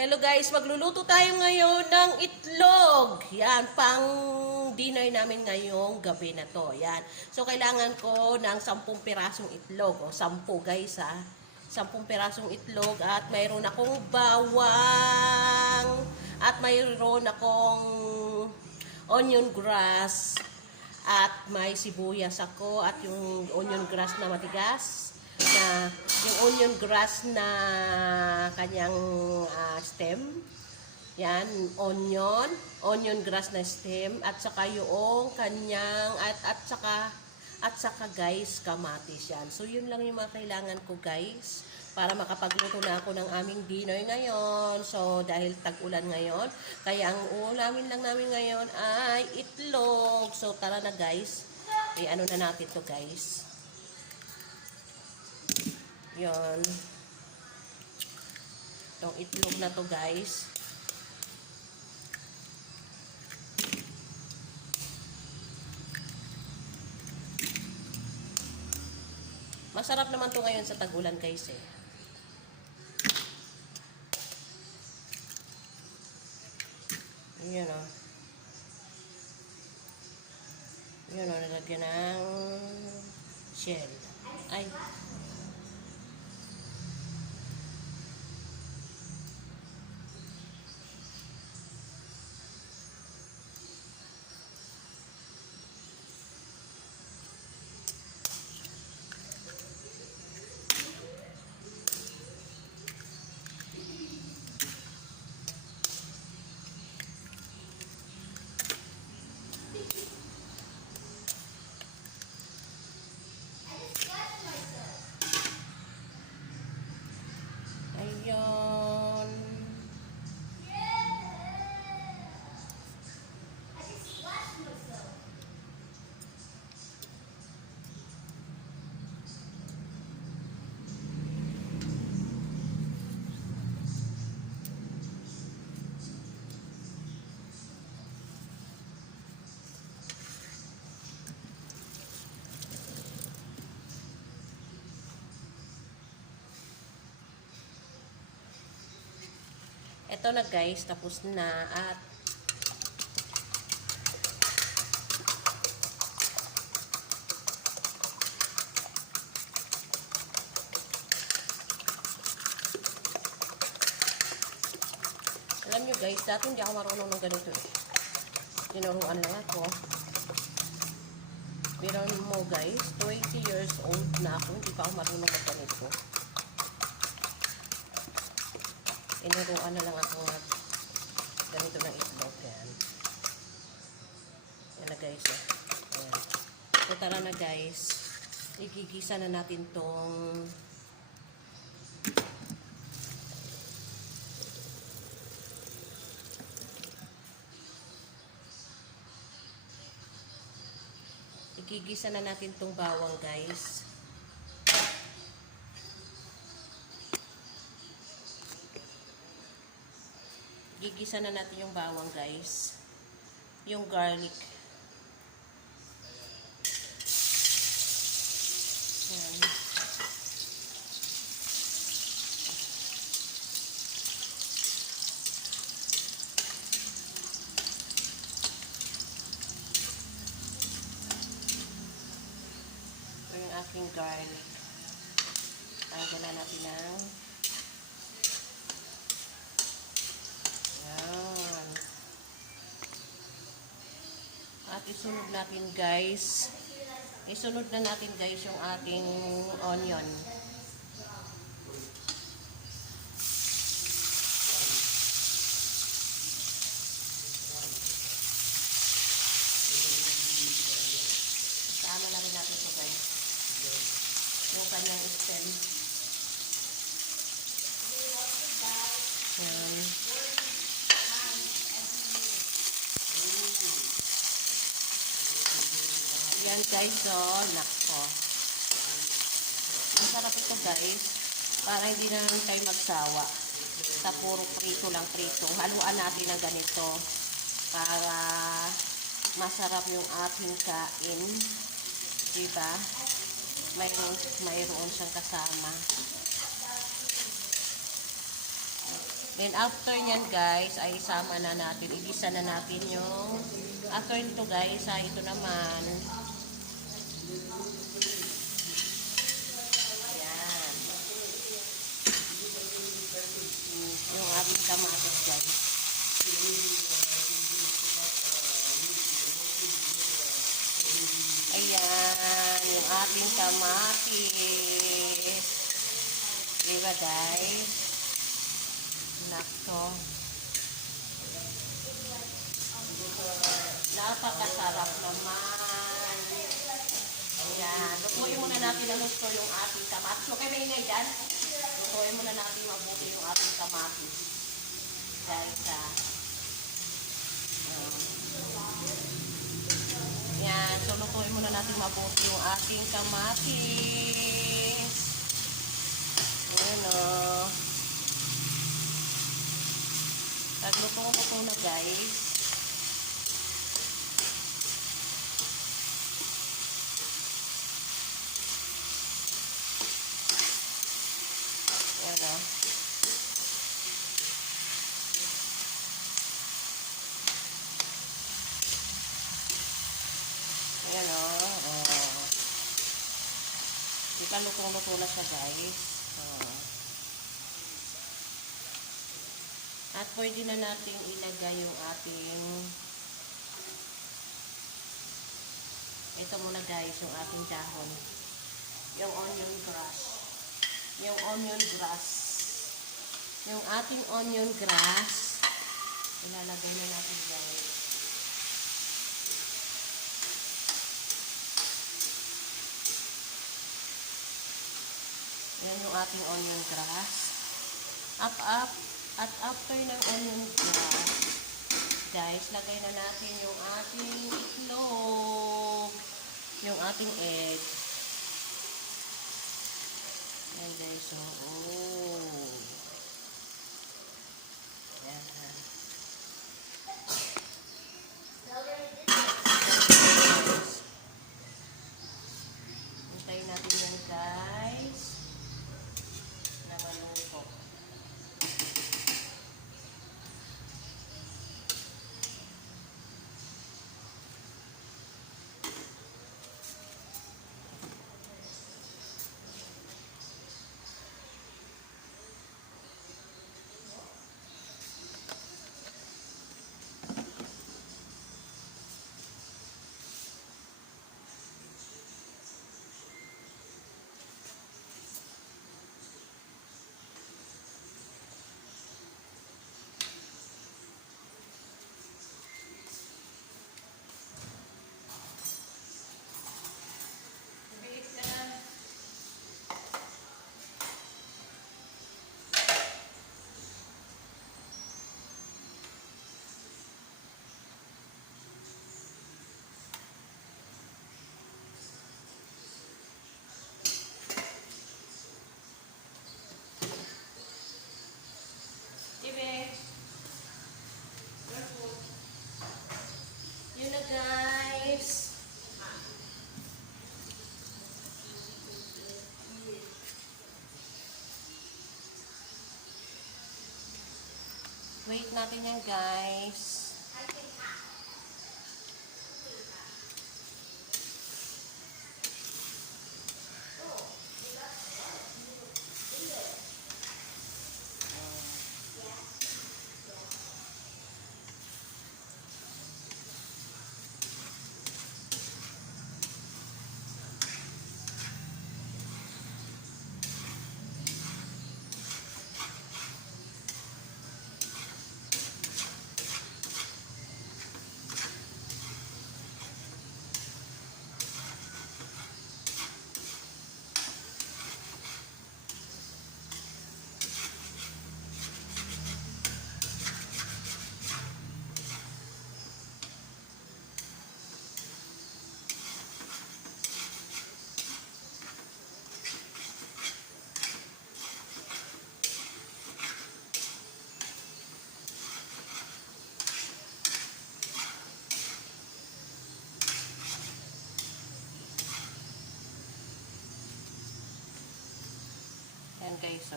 Hello guys, magluluto tayo ngayon ng itlog. Yan, pang dinner namin ngayong gabi na to. Yan. So, kailangan ko ng 10 pirasong itlog. O, 10 guys ha. 10 pirasong itlog at mayroon akong bawang. At mayroon akong onion grass. At may sibuyas ako at yung onion grass na matigas. Na yung onion grass na kanyang stem. Yan, onion grass na stem at saka yung kanyang at saka guys, kamatis yan. So yun lang yung mga kailangan ko guys para makapagluto na ako ng aming dinner ngayon. So dahil tag-ulan ngayon, kaya ang ulamin lang namin ngayon ay itlog. So tara na guys. Ano na natin to guys. Yon. Itong itlog na to guys. Masarap naman to ngayon sa tag-ulan guys eh. Yan o. Yan o, nalagyan ng shell. Ay. Ayun. Ito na guys, tapos na at alam nyo guys, dati hindi ako marunong ng ganito eh. Tinuruan lang ako. Pero mo guys, 20 years old na ako, hindi pa ako marunong ng ganito. Inuruan na lang ako ganito ng itlog. Yan. Yan na guys. Yan. So tara na guys. Igigisa na natin tong bawang guys. Gigisa na natin yung bawang guys. Yung garlic. Yan. Ito yung aking garlic. Tanggalan natin ng at isunod natin guys. Isunod na natin guys yung ating onion. Isama na rin natin ito guys. Yung kanyang stem. Yan. Yan guys, oh, nakpo. Masarap ito guys, para hindi na lang tayo magsawa. Sa puro prito lang prito. Haluan natin ng ganito para masarap yung ating kain. Diba? Mayroon siyang kasama. Then after nyan guys, ay isama na natin, igisa na natin yung, after nito guys, ay ito naman. Ayan. Yung ating kamatis guys. Ayan, yung ating kamatis. Diba guys? Nakto. Napakasarap naman. Ayan. Lutuin muna natin ang gusto yung ating kamatis. So, kayo maingay dyan? Lutuin muna natin mabuti yung ating kamatis. Guys, Ayan. So, lutuin muna natin mabuti yung ating kamatis. Ayan o. Nagluto-luto na guys. Ayan o. Ayan o. Ika lutong-luto na siya guys. At pwede na natin ilagay yung ating, ito muna guys, yung ating dahon. Yung onion grass. Yung onion grass. Yung ating onion grass, ilalagay na natin guys. Yan yung ating onion grass. Up. At after ng onion grass, guys, lagay na natin yung ating itlog. Yung ating egg. Ayan guys, Ayan. Hintayin natin yan guys. Na maluto. Yun na guys. Wait natin yan guys. Yan guys,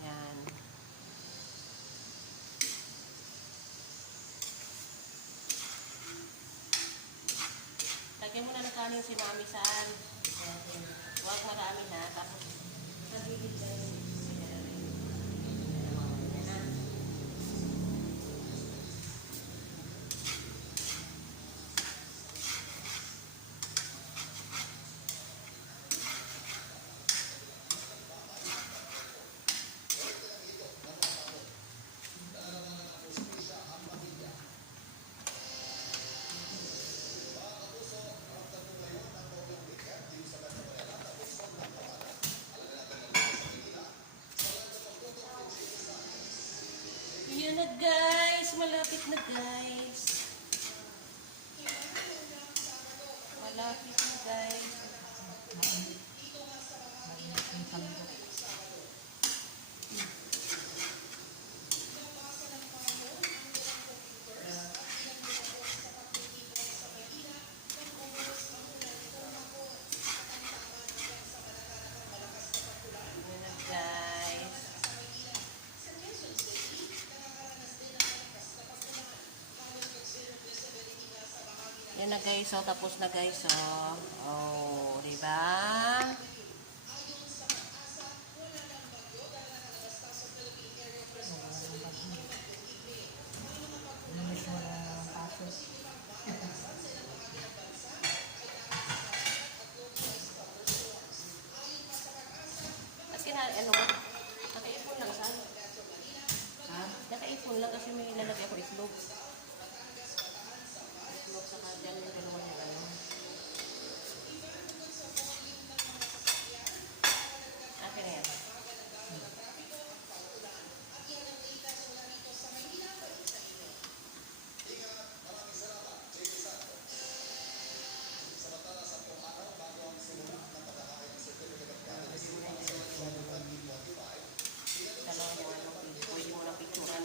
Yan. kanin si Mami San. Huwag marami na. Tapos, pagigil tayo. Yun na guys, malapit na guys. Malapit na guys. Yun na guys. Yan na guys, so tapos na guys, so. Oh, di ba? At ano mo? Nakaipon lang saan? Ha? Nakaipon lang kasi may lalagay ako itlog. Itlog sa dyan yung dalawa niya ano. Akin na yan. Dalawa niya ano, pwede mo lang picturean.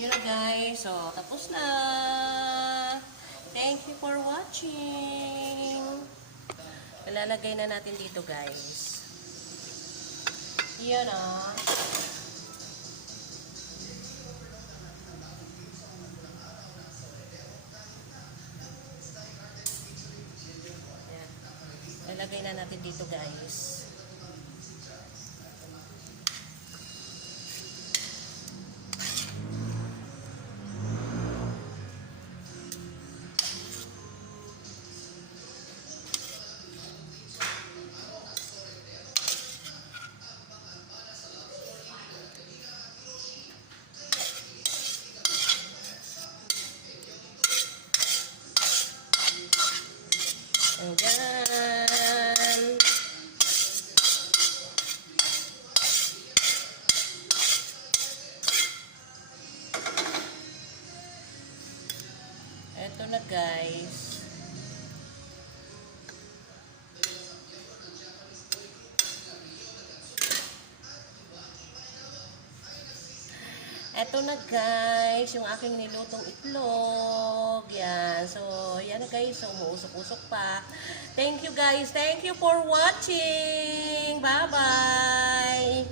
Yun na guys, so tapos na. Thank you for watching. Ilalagay na natin dito guys. Yun ah. Ilalagay na natin dito guys. Ayan. Eto na guys. Eto na guys, yung aking nilutong itlog. Yan. So, yan na guys. So, umuusok-usok pa. Thank you guys. Thank you for watching. Bye-bye.